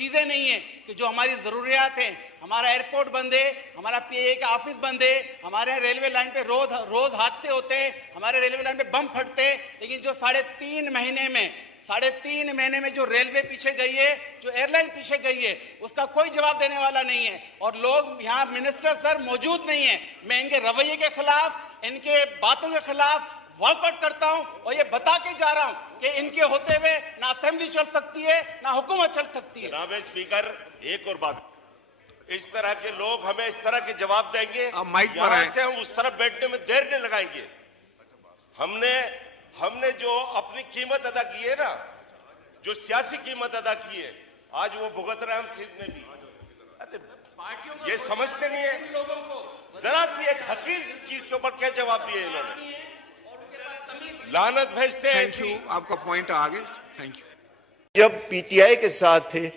चीजें नहीं है कि जो हमारी जरूरियात हैं। हमारा एयरपोर्ट बंद है, हमारा पीए का ऑफिस बंद है, हमारे रेलवे लाइन पे रोज हादसे होते हैं, हमारे रेलवे लाइन पे बम फटते हैं। लेकिन जो 3.5 महीने में जो रेलवे पीछे गई है, जो एयरलाइन पीछे गई है, उसका कोई जवाब देने वाला नहीं है। और लोग यहाँ मिनिस्टर सर मौजूद नहीं है। मैं इनके रवैये के खिलाफ, इनके बातों के खिलाफ वॉकआउट करता हूं और ये बता के जा रहा हूं कि इनके होते हुए ना असेंबली चल सकती है, ना हुकूमत चल सकती है। जनाब स्पीकर, एक और बात, इस तरह के लोग हमें इस तरह के जवाब देंगे, यहाँ से हम उस तरफ बैठने में देर नहीं लगाएंगे। हमने जो अपनी कीमत अदा की है ना, जो सियासी कीमत अदा की है, आज वो भुगत रहे हम सिंध में भी। अरे ये समझते नहीं है लोगों को, जरा सी एक हकीर चीज के ऊपर क्या जवाब दिए इन्होंने, लानत भेजते हैं। थैंक यू, आपका पॉइंट आ गया। Thank you. जब पीटीआई के साथ थे